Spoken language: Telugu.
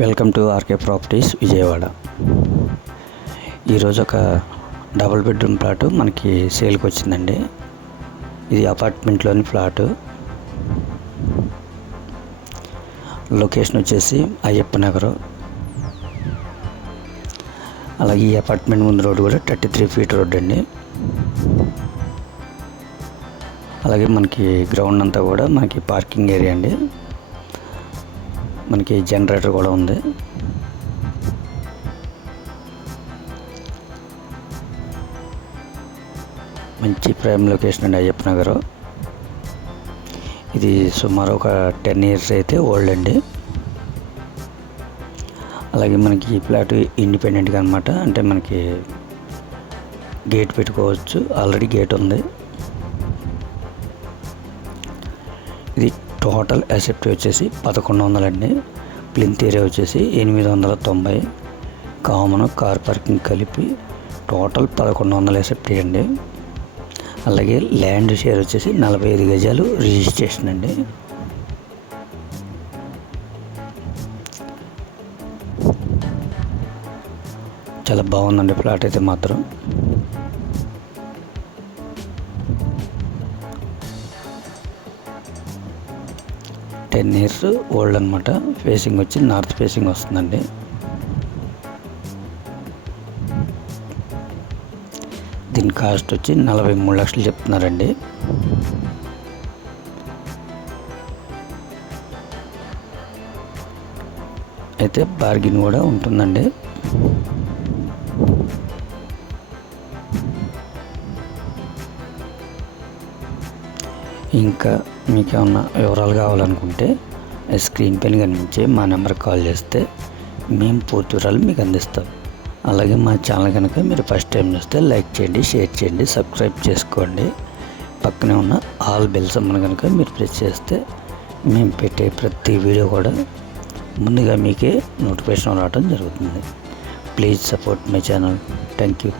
Welcome to RK properties Vijayawada. ఈరోజు ఒక డబుల్ బెడ్రూమ్ ప్లాటు మనకి సేల్కి వచ్చిందండి. ఇది అపార్ట్మెంట్లోని ఫ్లాటు. లొకేషన్ వచ్చేసి అయ్యప్ప నగర్. అలాగే ఈ అపార్ట్మెంట్ ముందు రోడ్డు కూడా 33 ఫీట్ రోడ్ అండి. అలాగే మనకి గ్రౌండ్ అంతా కూడా మనకి పార్కింగ్ ఏరియా అండి. మనకి జనరేటర్ కూడా ఉంది. మంచి ప్రైమ్ లొకేషన్ అండి అయ్యప్ప నగర్. ఇది సుమారు ఒక 10 ఇయర్స్ అయితే ఓల్డ్ అండి. అలాగే మనకి ఈ ప్లాట్ ఇండిపెండెంట్గా అనమాట, అంటే మనకి గేట్ పెట్టుకోవచ్చు. ఆల్రెడీ గేట్ ఉంది. ఇది టోటల్ అసెప్ట్ వచ్చేసి 1100 అండి. ప్లింత్ ఏరియా వచ్చేసి 890. కామన్ కార్ పార్కింగ్ కలిపి టోటల్ 1100 అసెప్ట్ అండి. అలాగే ల్యాండ్ షేర్ వచ్చేసి 45 గజాలు రిజిస్ట్రేషన్ అండి. చాలా బాగుందండి ప్లాట్ అయితే మాత్రం. టెన్ ఇయర్స్ ఓల్డ్ అనమాట. ఫేసింగ్ వచ్చి నార్త్ ఫేసింగ్ వస్తుందండి. దీని కాస్ట్ వచ్చి 43 లక్షలు చెప్తున్నారండి. అయితే బార్గిన్ కూడా ఉంటుందండి. ఇంకా మీకు ఏమన్నా వివరాలు కావాలనుకుంటే స్క్రీన్ పైన కనిపించే మా నెంబర్కి కాల్ చేస్తే మేము పూర్తి వివరాలు మీకు అందిస్తాం. అలాగే మా ఛానల్ కనుక మీరు ఫస్ట్ టైం చూస్తే లైక్ చేయండి, షేర్ చేయండి, సబ్స్క్రైబ్ చేసుకోండి. పక్కనే ఉన్న ఆల్ బెల్ సింబల్ కనుక మీరు ప్రెస్ చేస్తే మేము పెట్టే ప్రతి వీడియో కూడా ముందుగా మీకే నోటిఫికేషన్ రావడం జరుగుతుంది. Please support my channel. Thank you.